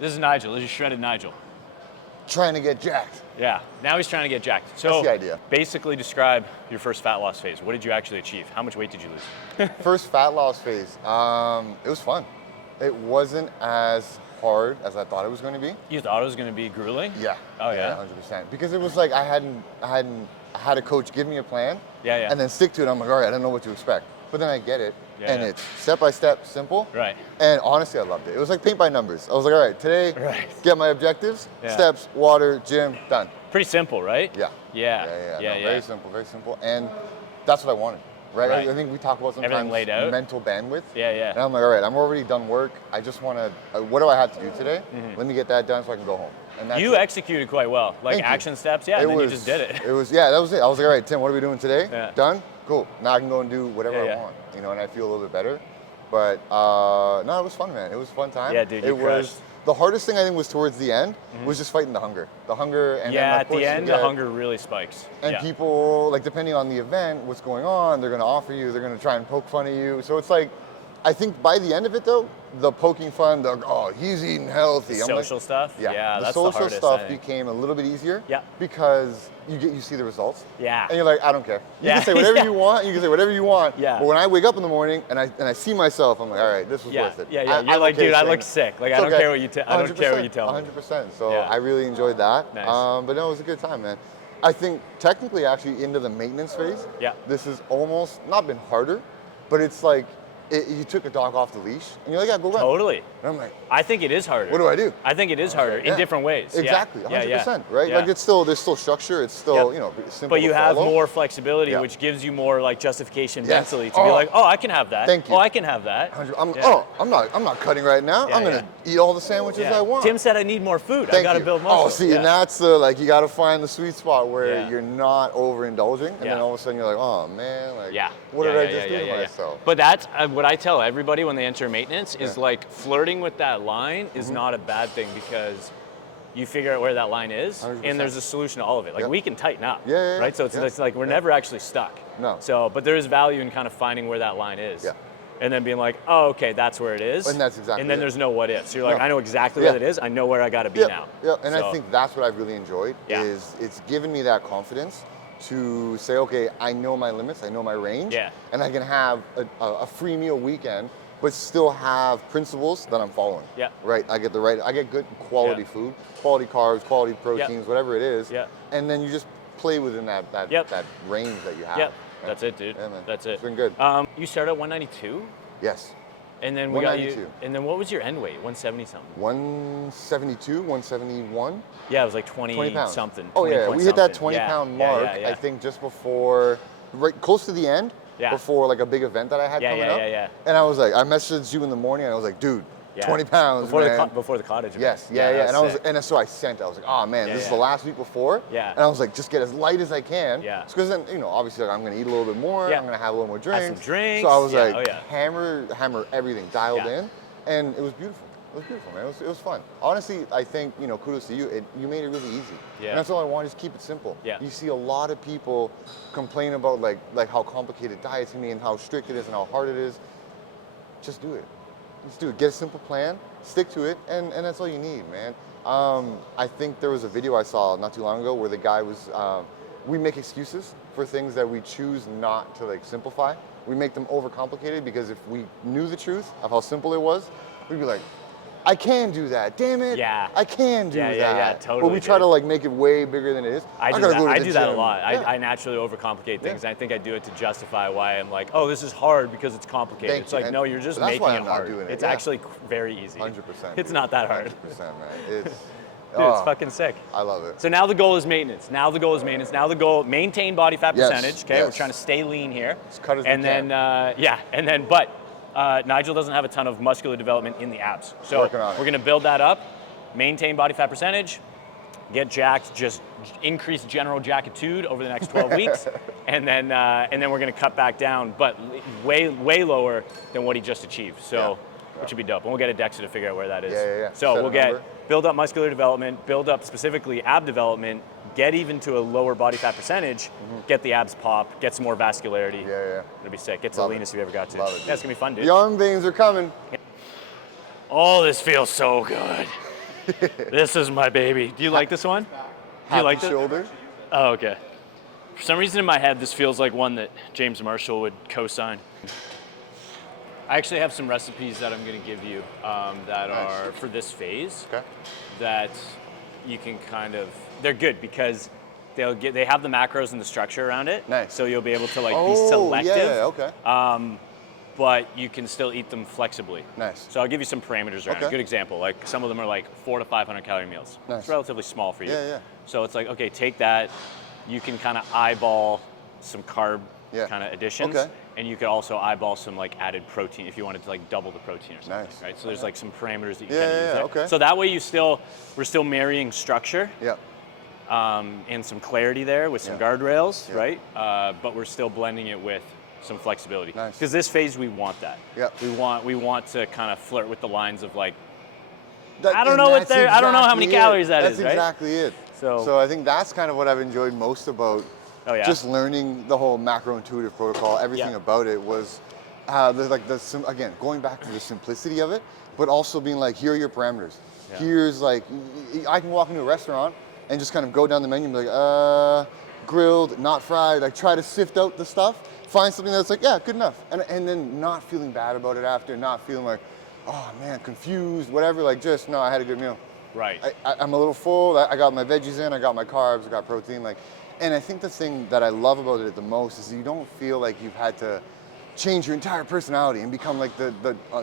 This is Nigel. This is shredded Nigel. Trying to get jacked. Yeah, now he's trying to get jacked. So That's the idea. basically describe your first fat loss phase. What did you actually achieve? How much weight did you lose? First fat loss phase. It was fun. It wasn't as hard as I thought it was going to be. You thought it was going to be grueling? Yeah. Oh yeah. 100%. Because it was like I had a coach give me a plan. Yeah. And then stick to it. I'm like, all right, I don't know what to expect. But then I get it, and Yeah. it's step by step, simple. Right. And honestly, I loved it. It was like paint by numbers. I was like, all right, today, get my objectives, Yeah. steps, water, gym, done. Pretty simple, right? Yeah. Yeah. No, very simple, very simple. And that's what I wanted, right? Right. I think we talk about sometimes Everything laid out. mental bandwidth. Yeah. And I'm like, all right, I'm already done work. I just want to, what do I have to do today? Let me get that done so I can go home. And that's You it. executed quite well. Like Thank you. action steps, yeah, and then you just did it. That was it. I was like, all right, Tim, what are we doing today? Yeah. Done? Cool. Now I can go and do whatever Yeah. I want, and I feel a little bit better. But no, it was fun, man. It was a fun time. Yeah, dude, you it was crushed. the hardest thing I think was towards the end was just fighting the hunger. The hunger, and then Yeah, of at course the you end, get- the hunger really spikes. And Yeah. people, like, depending on the event, what's going on, they're going to offer you, they're going to try and poke fun at you. So it's like, I think by the end of it though, the poking fun, he's eating healthy. The I'm like, social stuff? Yeah, the that's social the hardest, stuff I think. became a little bit easier. Yeah. Because you see the results. Yeah. And you're like, I don't care. You Yeah. can say whatever Yeah. you want. You can say whatever you want. Yeah. But when I wake up in the morning and I see myself, I'm like, all right, this was worth it. Yeah. I- You're I'm like, okay dude, I saying look it. sick. Like, It's I don't okay. care what you I don't care what you tell me. 100%. So Yeah. I really enjoyed that. Nice. But no, it was a good time, man. I think technically actually into the maintenance phase, Yeah. this has almost not been harder, but it's like you took a dog off the leash and you're like, yeah, go run. Totally. And I'm like, I think it is harder. what do I do? I think it is harder in Yeah. different ways. Yeah. Exactly, 100%, right? Yeah. Like there's still structure, it's still, simple But you to have follow. more flexibility, Yeah. which gives you more like justification Yes. mentally to be like, oh, I can have that. Thank you. Oh, I can have that. I'm not cutting right now. Yeah, I'm gonna eat all the sandwiches I want. Tim said I need more food. I Thank gotta you. build muscle. Oh, see, Yeah. and that's the you gotta find the sweet spot where Yeah. you're not overindulging, and Yeah. then all of a sudden you're like, oh man, like, Yeah. what Yeah, did I yeah, just yeah, do yeah, to yeah. myself? But that's what I tell everybody when they enter maintenance is Yeah. like flirting with that line is not a bad thing because you figure out where that line is 100%. and there's a solution to all of it. Like Yeah. we can tighten up, Yeah. right? So it's like we're never actually stuck. No. So, but there is value in kind of finding where that line is. Yeah. And then being like, oh, okay, that's where it is. And that's exactly And then it. there's no what if. So you're like, No. I know exactly Yeah. where it is. I know where I got to be Yeah, now. yeah, and So, I think that's what I've really enjoyed Yeah. is it's given me that confidence to say, okay, I know my limits, I know my range, Yeah. and I can have a free meal weekend, but still have principles that I'm following. Yeah. Right. I get good quality Yeah. food, quality carbs, quality proteins, whatever it is. Yeah. And then you just play within that Yep. that range that you have. Yep. Yeah. That's it, dude. Yeah, man. That's it. It's been good. You started at 192, Yes. and then we got you. 192. And then what was your end weight? 170 something. 172, 171. Yeah, it was like 20, 20 pounds. something. Oh 20 yeah, point we hit that something. 20 Yeah, pound yeah, mark. yeah, yeah. I think just before, right close to the end, Yeah. before like a big event that I had Yeah, coming yeah, up. yeah. And I was like, I messaged you in the morning, and I was like, dude, Yeah. 20 pounds, before man. before the cottage. event. Yes, that And I was, sick. and so I sent. I was like, oh man, Yeah, this is yeah. the last week before. Yeah. And I was like, just get as light as I can. Yeah. Because then, obviously, like, I'm gonna eat a little bit more. Yeah. I'm gonna have a little more drinks. some drinks. So I was Yeah, like, oh, yeah. hammer everything dialed Yeah. in, and it was beautiful. It was beautiful, man. It was fun. Honestly, I think, kudos to you. You made it really easy. Yeah. And that's all I want, just keep it simple. Yeah. You see a lot of people complain about like how complicated diets can be and how strict it is and how hard it is. Just do it. Just do it. Get a simple plan, stick to it, and that's all you need, man. I think there was a video I saw not too long ago where the guy was, we make excuses for things that we choose not to simplify. We make them overcomplicated because if we knew the truth of how simple it was, we'd be like, I can do that. Damn it. Yeah. I can do that. Yeah, totally. But we try to make it way bigger than it is. I do gotta that. go to I the do that a gym. lot. Yeah. I naturally overcomplicate things. Yeah. I think I do it to justify why I'm like, oh, this is hard because it's complicated. Thank it's you. like, And no, you're just that's making why it I'm not hard. doing it, It's yeah. actually very easy. 100%. It's not that hard. 100%, man. It's, Dude, oh, it's fucking sick. I love it. So now the goal is maintenance. Now the goal, maintain body fat Yes, percentage. Okay, we're yes. trying to stay lean here. As cut as we and then, can. but Nigel doesn't have a ton of muscular development in the abs. So Working on it. we're gonna build that up, maintain body fat percentage, get jacked, just increase general jackitude over the next 12 weeks, and then we're gonna cut back down, but way lower than what he just achieved. So, which would be dope. And we'll get a DEXA to figure out where that is. Yeah. So Set a we'll number. build up muscular development, build up specifically ab development, get even to a lower body fat percentage, get the abs pop, get some more vascularity. Yeah. It'll be sick. Get to Love the it. leanest you've ever got to. Love it, That's gonna be fun, dude. The arm veins are coming. Oh, this feels so good. This is my baby. Do you like this one? Do you like Happy shoulder. Oh, okay. For some reason in my head, this feels like one that James Marshall would co-sign. I actually have some recipes that I'm going to give you that are for this phase. Okay. That you can they're good because they have the macros and the structure around it. Nice. So you'll be able to be selective. Yeah, okay. But you can still eat them flexibly. Nice. So I'll give you some parameters around it. Okay. Good example, like some of them are like 400 to 500 calorie meals. Nice. It's relatively small for you. Yeah. So it's like, okay, take that. You can kind of eyeball some carb kind of additions. Okay. And you could also eyeball some like added protein if you wanted to like double the protein or something. Nice. Right. So there's like some parameters that you can use Yeah, there. okay. So that way we're still marrying structure. Yeah. And some clarity there with some guardrails, Yeah. right? But we're still blending it with some flexibility. Nice. Because this phase, we want that. Yeah. We want to kind of flirt with the lines of like, That- I don't and know what that's they're, I don't know how many exactly calories it. that That's is, right? exactly it. So I think that's kind of what I've enjoyed most about just learning the whole MacroIntuitive protocol. Everything about it was again, going back to the simplicity of it, but also being like, here are your parameters. Yeah. Here's like, I can walk into a restaurant and just kind of go down the menu and be like, grilled, not fried, like try to sift out the stuff, find something that's like, yeah, good enough. And then not feeling bad about it after, not feeling like, oh man, confused, whatever, like just, no, I had a good meal. Right. I'm a little full, I got my veggies in, I got my carbs, I got protein, and I think the thing that I love about it the most is you don't feel like you've had to change your entire personality and become like the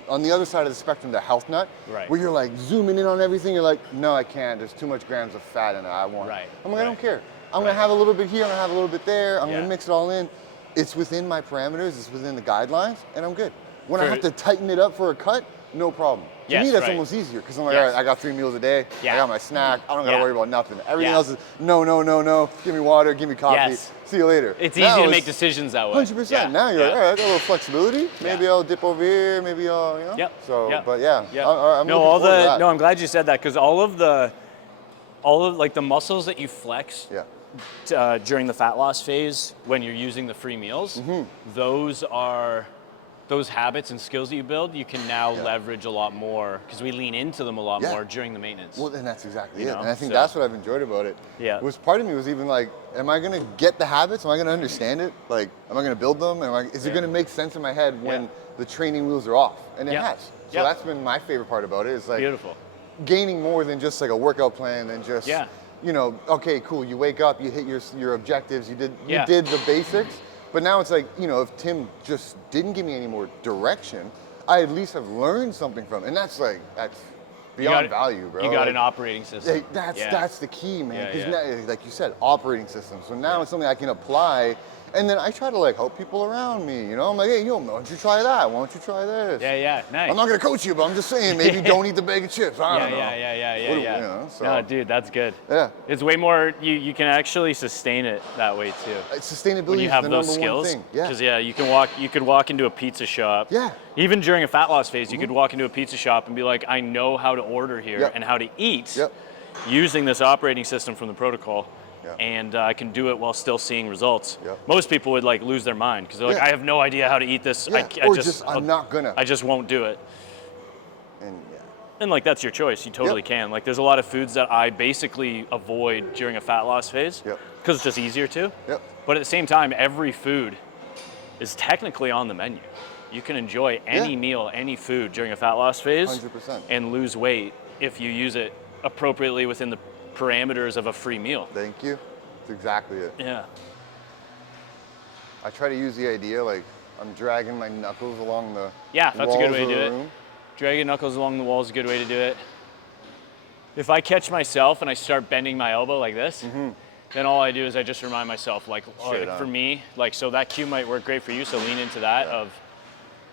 on the other side of the spectrum, the health nut, Right. where you're like zooming in on everything. You're like, no, I can't. There's too much grams of fat in it. I want. Right. I'm like, I don't Right. care. I'm gonna have a little bit here. I'm gonna have a little bit there. I'm Yeah. gonna mix it all in. It's within my parameters. It's within the guidelines, and I'm good. When I For- have to tighten it up for a cut, no problem. To Yes, me, that's right. almost easier because I'm like, Yes. all right, I got 3 meals a day. Yeah. I got my snack. I don't gotta Yeah. worry about nothing. Everything Yeah. else is no. Give me water. Give me coffee. Yes. See you later. It's Now easy to make decisions that way. 100%. Now you're like, all right, I got a little flexibility. Maybe Yeah. I'll dip over here. Maybe I'll, Yep. So, Yep. but yeah, Yep. I'm looking forward to that. No, I'm glad you said that because all of like the muscles that you flex Yeah. during the fat loss phase when you're using the free meals, those habits and skills that you build, you can now leverage a lot more because we lean into them a lot more during the maintenance. Well, and that's exactly You it. know, And I think so- that's what I've enjoyed about it. Yeah. Was part of me was even like, am I gonna get the habits? Am I gonna understand it? Like, am I gonna build them? Is it gonna make sense in my head when the training wheels are off? And it Yeah. has. So Yeah. that's been my favorite part about it. Is like Beautiful. gaining more than just like a workout plan and just okay, cool. You wake up, you hit your objectives. You did the basics. But now it's like, if Tim just didn't give me any more direction, I at least have learned something from it. And that's beyond value, bro. You got Like, an operating system. that's the key, man. Yeah, Because like you said, operating system. So now it's something I can apply. And then I try to like help people around me. I'm like, hey, why don't you try that? Why don't you try this? Yeah, nice. I'm not gonna coach you, but I'm just saying, maybe don't eat the bag of chips. I don't know. Yeah. So, No, dude, that's good. Yeah. It's way more. You can actually sustain it that way too. Sustainability When you have is the those number skills, one thing. Yeah. because you could walk into a pizza shop. Yeah. Even during a fat loss phase, you could walk into a pizza shop and be like, I know how to order here Yep. and how to eat Yep. using this operating system from the protocol. Yep. And I can do it while still seeing results. Yep. Most people would like lose their mind because they're like, Yeah. I have no idea how to eat this. Yeah. I'm not gonna. I just won't do it. And And like that's your choice. You totally can. Like there's a lot of foods that I basically avoid during a fat loss phase Yep. because it's just easier to. Yep. But at the same time, every food is technically on the menu. You can enjoy any meal, any food during a fat loss phase 100%. and lose weight if you use it appropriately within the parameters of a free meal. Thank you. That's exactly it. Yeah. I try to use the idea like I'm dragging my knuckles along the Yeah, that's a good walls way of to do the it. room. Dragging knuckles along the wall is a good way to do it. If I catch myself and I start bending my elbow like this, then all I do is I just remind myself, like Straight on. for me, like so that cue might work great for you. So lean into that of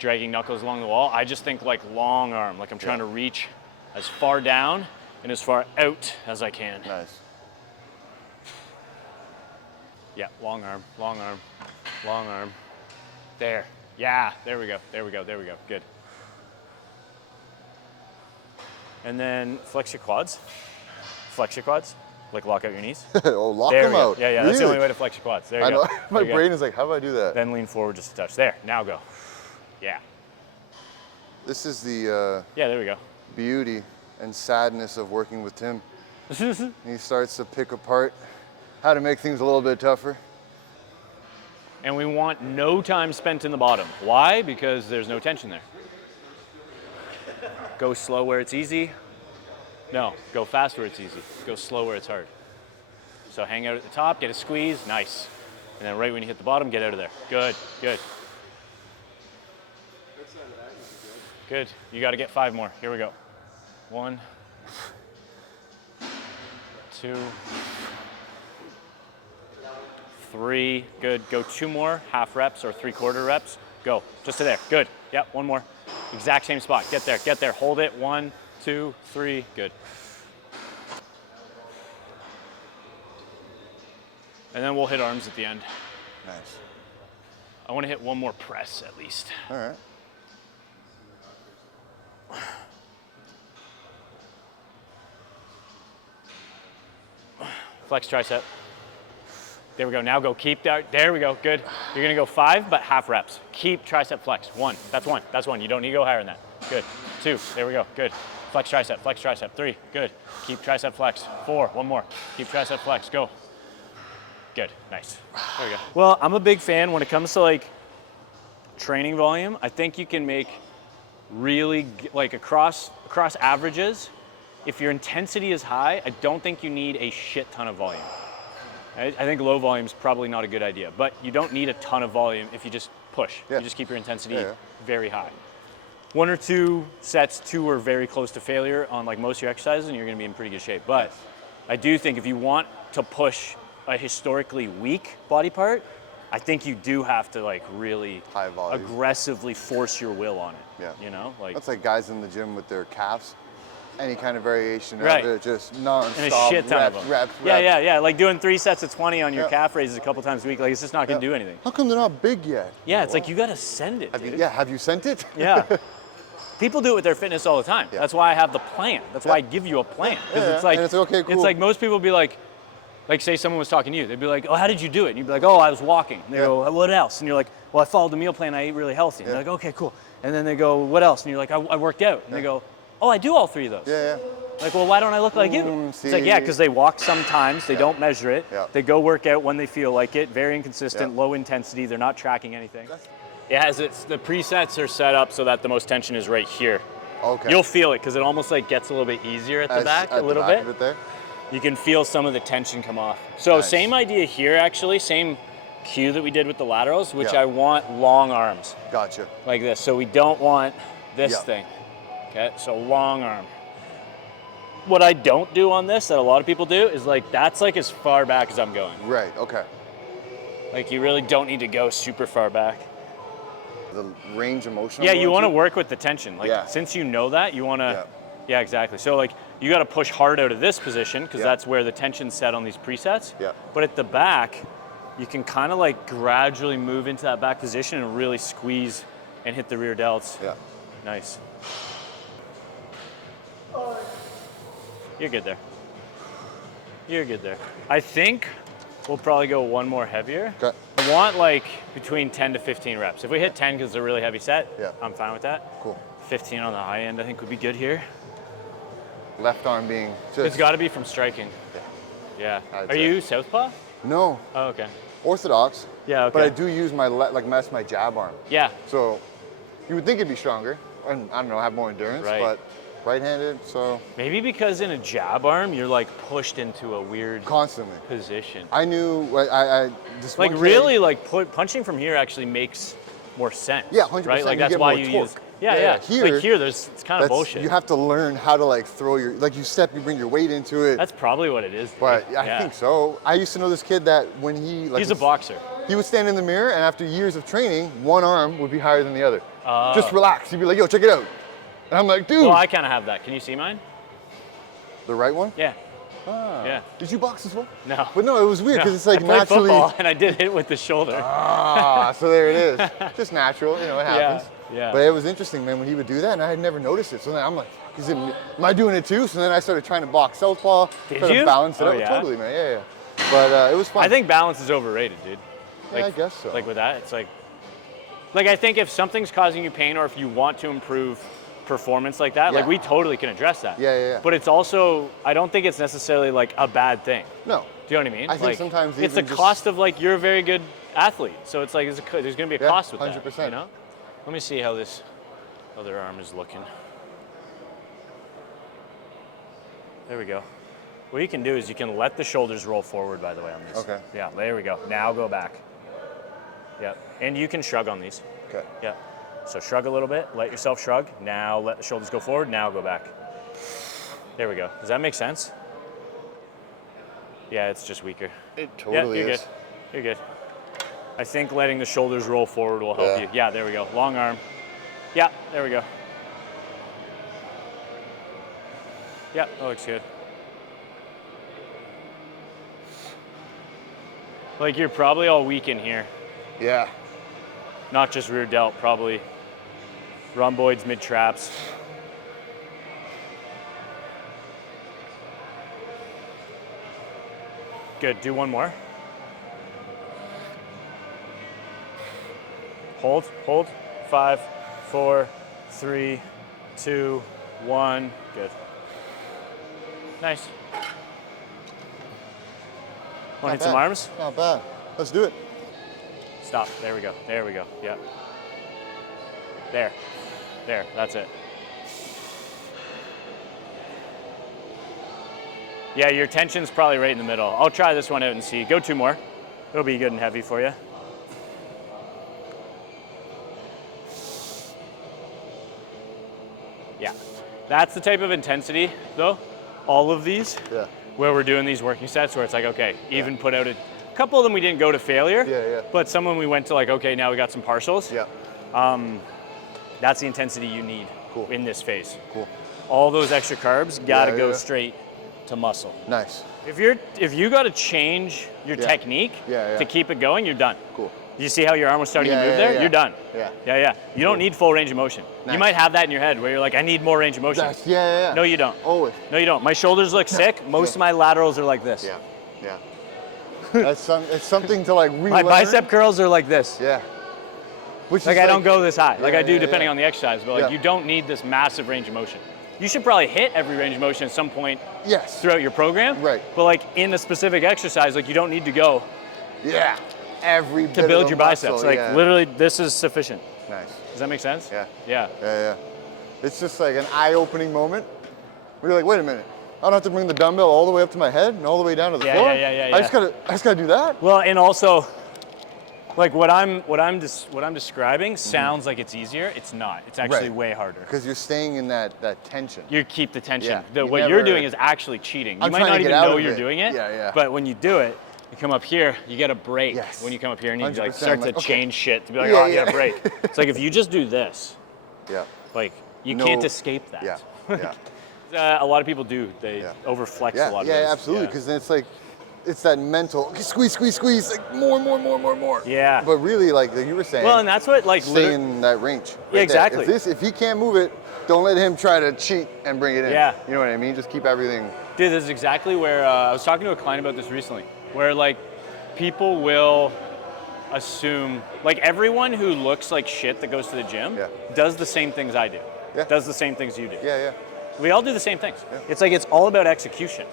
dragging knuckles along the wall. I just think like long arm, like I'm trying to reach as far down and as far out as I can. Nice. Yeah, long arm, long arm, long arm. There. Yeah, there we go, there we go, there we go. Good. And then flex your quads. Flex your quads. Like lock out your knees. Oh, lock There them we go. out. Yeah, that's the Really? only way to flex your quads. There you I go. know. My There you go. brain is like, how do I do that? Then lean forward just a touch. There, now go. Yeah. This is the Yeah, there we go. beauty and sadness of working with Tim. He starts to pick apart how to make things a little bit tougher. And we want no time spent in the bottom. Why? Because there's no tension there. Go slow where it's easy. No, go fast where it's easy. Go slow where it's hard. So hang out at the top, get a squeeze, nice. And then right when you hit the bottom, get out of there. Good, good. Good, you gotta get 5 more. Here we go. 1, 2, 3, good. Go 2 more, half reps or 3/4 reps. Go, just to there, good. Yep, 1 more. Exact same spot, get there, hold it. 1, 2, 3, good. And then we'll hit arms at the end. Nice. I wanna hit 1 more press at least. All right. Flex tricep. There we go, now go, keep that, there we go, good. You're gonna go 5, but half reps. Keep tricep flex, 1, that's 1. You don't need to go higher than that. Good, 2, there we go, good. Flex tricep, 3, good. Keep tricep flex, 4, 1 more. Keep tricep flex, go. Good, nice, there we go. Well, I'm a big fan when it comes to like training volume. I think you can make really, like across averages, if your intensity is high, I don't think you need a shit ton of volume. I think low volume is probably not a good idea, but you don't need a ton of volume if you just push. Yeah. You just keep your intensity very high. 1 or 2 sets, 2 are very close to failure on like most of your exercises, and you're gonna be in pretty good shape. But I do think if you want to push a historically weak body part, I think you do have to like really High volume. aggressively force your will on it. Yeah. You know, like That's like guys in the gym with their calves. Any kind of variation Right. of it, just non-stop and a shit ton reps, of them. reps. Yeah. Like doing 3 sets of 20 on your Yeah. calf raises a couple times a week. Like it's just not gonna do anything. How come they're not big yet? Yeah, it's like you gotta send it, dude. Have you sent it? Yeah. People do it with their fitness all the time. Yeah. That's why I have the plan. That's why I give you a plan. Because Yeah, it's like and it's okay, cool. It's like most people be like say someone was talking to you, they'd be like, oh, how did you do it? And you'd be like, oh, I was walking. And they go, what else? And you're like, well, I followed the meal plan, I ate really healthy. And they're like, okay, cool. And then they go, what else? And you're like, I worked out. And they go, oh, I do all 3 of those. Yeah. Like, well, why don't I look like you? It's like, yeah, because they walk sometimes, they don't measure it. Yeah. They go work out when they feel like it, very inconsistent, Yeah. low intensity, they're not tracking anything. The presets are set up so that the most tension is right here. Okay. You'll feel it because it almost like gets a little bit easier at the back, a little bit. There. You can feel some of the tension come off. So Nice. same idea here actually, same cue that we did with the laterals, which Yeah. I want long arms Gotcha. like this. So we don't want this Yeah. thing, okay? So long arm. What I don't do on this that a lot of people do is like, that's like as far back as I'm going. Right. Okay. Like you really don't need to go super far back. The range of motion. Yeah, I'm you going want to to? work with the tension. Like Yeah. since you know that, you want to, yeah, exactly. So like you got to push hard out of this position because Yeah. that's where the tension's set on these presets. Yeah. But at the back, you can kind of like gradually move into that back position and really squeeze and hit the rear delts. Yeah. Nice. You're good there. You're good there. I think we'll probably go 1 more heavier. Okay. I want like between 10 to 15 reps. If we hit 10 because it's a really heavy set, Yeah. I'm fine with that. Cool. 15 on the high end I think would be good here. Left arm being just. It's got to be from striking. Yeah. I'd Are say. you southpaw? No. Oh, okay. Orthodox. Yeah, okay. But I do use my my jab arm. Yeah. So you would think it'd be stronger, and I don't know, have more endurance. Right. But right-handed, so Maybe because in a jab arm, you're like pushed into a weird constantly. position. I knew I this Like one kid- really, like punching from here actually makes more sense. Yeah, 100%. Right, like You that's get why more you torque. use. Yeah. Here, like here, it's kind of bullshit. You have to learn how to like throw your you step, you bring your weight into it. That's probably what it is. Dude. But I Yeah. think so. I used to know this kid that when he He's a boxer. He would stand in the mirror, and after years of training, one arm would be higher than the other. Just relax. He'd be like, "Yo, check it out," and I'm like, "Dude." Well, I kind of have that. Can you see mine? The right one? Yeah. Ah. Yeah. Did you box as well? No. But no, it was weird because it's like I played naturally. football and I did hit with the shoulder. So there it is. Just natural, it happens. Yeah. But it was interesting, man, when he would do that, and I had never noticed it. So then I'm like, am I doing it too? So then I started trying to box southpaw. Did try to you? balance it Oh, out. yeah? Totally, man. Yeah. But it was fun. I think balance is overrated, dude. Yeah, I guess so. Like with that, it's like I think if something's causing you pain or if you want to improve performance like that, like Yeah. we totally can address that. Yeah. But it's also, I don't think it's necessarily like a bad thing. No. Do you know what I mean? I think like, sometimes it's the even just- cost of like you're a very good athlete, so it's like there's going to be a Yeah, cost with 100%. that. You know? Let me see how this other arm is looking. There we go. What you can do is you can let the shoulders roll forward, by the way, on this. Okay. Yeah, there we go. Now go back. Yeah, and you can shrug on these. Okay. Yeah. So shrug a little bit, let yourself shrug. Now let the shoulders go forward, now go back. There we go. Does that make sense? Yeah, it's just weaker. It totally you're is. good. You're good. I think letting the shoulders roll forward will help you. Yeah, there we go. Long arm. Yeah, there we go. Yeah, that looks good. Like you're probably all weak in here. Yeah. Not just rear delt, probably rhomboids, mid traps. Good, do one more. Hold. 5, 4, 3, 2, 1. Good. Nice. Want to hit some arms? Not bad. Let's do it. Stop. There we go. There we go. Yep. There. That's it. Yeah, your tension's probably right in the middle. I'll try this one out and see. Go 2 more. It'll be good and heavy for you. Yeah. That's the type of intensity, though, all of these, where we're doing these working sets where it's like, okay, even put out a couple of them we didn't go to failure, but some of them we went to like, okay, now we got some partials. Yeah. That's the intensity you need in this phase. Cool. All those extra carbs gotta go straight to muscle. Nice. If you gotta change your technique to keep it going, you're done. Cool. You see how your arm was starting to move there? You're done. Yeah. You don't need full range of motion. Nice. You might have that in your head where you're like, I need more range of motion. No, you don't. Always. No, you don't. My shoulders look sick. Most of my laterals are like this. Yeah. It's something to like relearn. My bicep curls are like this. Yeah. Which like is I don't go this high. Like I do yeah, depending yeah. on the exercise, but like you don't need this massive range of motion. You should probably hit every range of motion at some point throughout your program. Right. But like in a specific exercise, like you don't need to go every bit to build of your muscle, biceps. Like literally this is sufficient. Nice. Does that make sense? Yeah. It's just like an eye-opening moment. We're like, wait a minute. I don't have to bring the dumbbell all the way up to my head and all the way down to the floor. I just gotta do that. Well, and also, like what I'm describing sounds like it's easier. It's not. It's actually way harder. Because you're staying in that tension. You keep the tension. Yeah. What you're doing is actually cheating. You might not even know you're doing it. But when you do it, you come up here, you get a break. When you come up here and you like start to change shit to be like, oh, I get a break. It's like if you just do this. Like you can't escape that. A lot of people do. They overflex a lot of Yeah, absolutely. Because then it's like, it's that mental squeeze, like more. Yeah. But really, like you were saying. Well, and that's what like stay in that range. Right exactly. There. If he can't move it, don't let him try to cheat and bring it in. Yeah. You know what I mean? Just keep everything. Dude, this is exactly where I was talking to a client about this recently, where like people will assume, like everyone who looks like shit that goes to the gym does the same things I do. Does the same things you do. We all do the same things. It's like it's all about execution.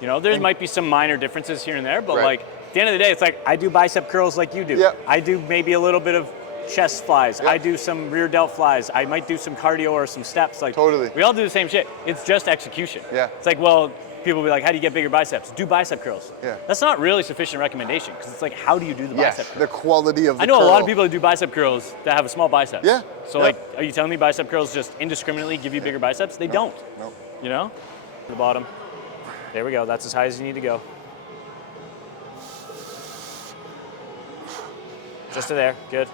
You know, there might be some minor differences here and there, but like at the end of the day, it's like I do bicep curls like you do. I do maybe a little bit of chest flies. I do some rear delt flies. I might do some cardio or some steps. Like we all do the same shit. It's just execution. It's like, well, people will be like, how do you get bigger biceps? Do bicep curls. That's not really sufficient recommendation because it's like, how do you do the bicep curls? The quality of the I know curl. a lot of people that do bicep curls that have a small biceps. So like, are you telling me bicep curls just indiscriminately give you bigger biceps? They don't. No. You know? The bottom. There we go. That's as high as you need to go. Just to there. Good.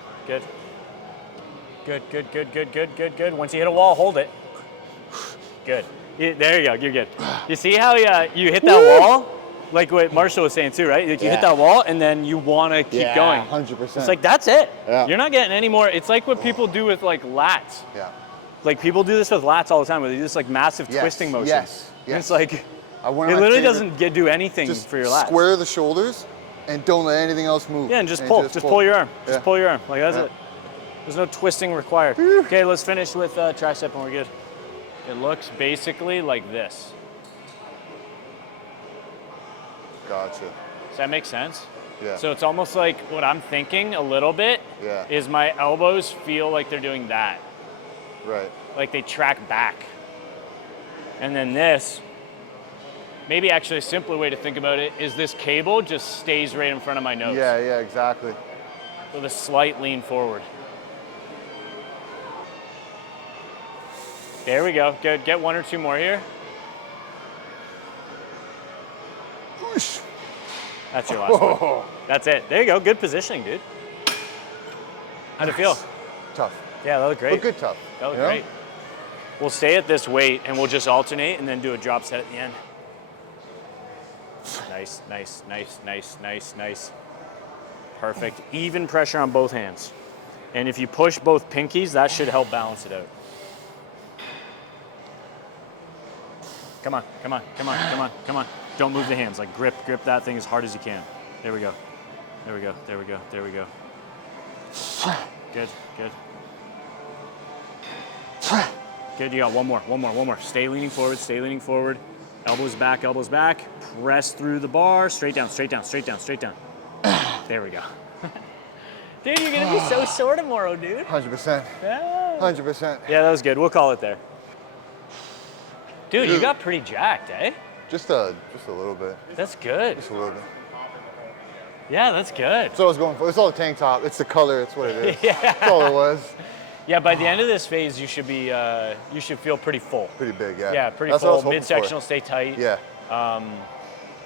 Good. Once you hit a wall, hold it. Good. There you go. You're good. You see how you hit that wall? Like what Marshall was saying too, right? Like you hit that wall and then you want to keep going. 100%. It's like, that's it. You're not getting any more. It's like what people do with like lats. Like people do this with lats all the time where they do this like massive twisting motion. And it's like, it literally doesn't do anything for your lats. Square the shoulders and don't let anything else move. Yeah, and just pull. Just pull your arm. Just pull your arm. Like that's it. There's no twisting required. Okay, let's finish with tricep and we're good. It looks basically like this. Gotcha. Does that make sense? Yeah. So it's almost like what I'm thinking a little bit is my elbows feel like they're doing that. Right. Like they track back. And then this, maybe actually a simpler way to think about it is this cable just stays right in front of my nose. Yeah, yeah, exactly. With a slight lean forward. There we go. Good. Get one or two more here. Whoosh. That's your last one. That's it. There you go. Good positioning, dude. How'd it feel? Tough. Yeah, that looked great. But good tough. That looked great. We'll stay at this weight and we'll just alternate and then do a drop set at the end. Nice, nice, nice, nice, nice, nice. Perfect. Even pressure on both hands. And if you push both pinkies, that should help balance it out. Come on, come on, come on, come on, come on. Don't move the hands. Like grip that thing as hard as you can. There we go. There we go. There we go. There we go. Good, good. Good, you got one more, one more, one more. Stay leaning forward, stay leaning forward. Elbows back, elbows back. Press through the bar, straight down, straight down, straight down, straight down. There we go. Dude, you're gonna be so sore tomorrow, dude. 100%. Yeah. 100%. Yeah, that was good. We'll call it there. Dude, you got pretty jacked, eh? Just a little bit. That's good. Just a little bit. Yeah, that's good. That's what I was going for. It's all a tank top. It's the color. It's what it is. Yeah. That's all it was. Yeah, by the end of this phase, you should be, you should feel pretty full. Pretty big, yeah. Yeah, pretty That's what I was full. hoping Midsection will for. stay tight. Yeah.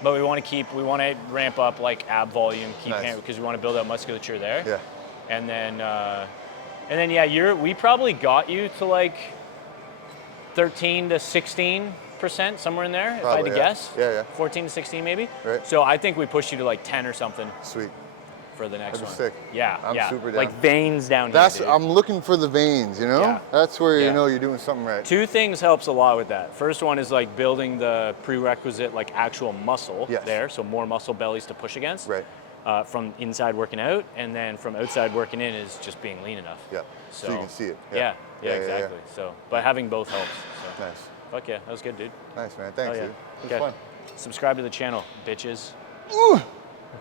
But we want to ramp up like ab volume, Nice. because we want to build out musculature there. Yeah. And then yeah, we probably got you to like 13 to 16%, somewhere in there, if I had to guess. Yeah, yeah. 14 to 16 maybe. Right. So I think we pushed you to like 10 or something Sweet. for the next That'd one. be sick. Yeah, I'm yeah. super down. Like veins down That's here, dude. I'm looking for the veins, you know? Yeah. That's where Yeah. you know you're doing something right. Two things helps a lot with that. First one is like building the prerequisite like actual muscle Yes. there, so more muscle bellies to push against. Right. From inside working out, and then from outside working in is just being lean enough. Yeah. So you can see it. Yeah, Yeah, exactly. So, but having both helps. So. Nice. Fuck yeah, that was good, dude. Nice, man. Thanks, Oh, yeah. dude. It was Okay. fun. Subscribe to the channel, bitches. Ooh.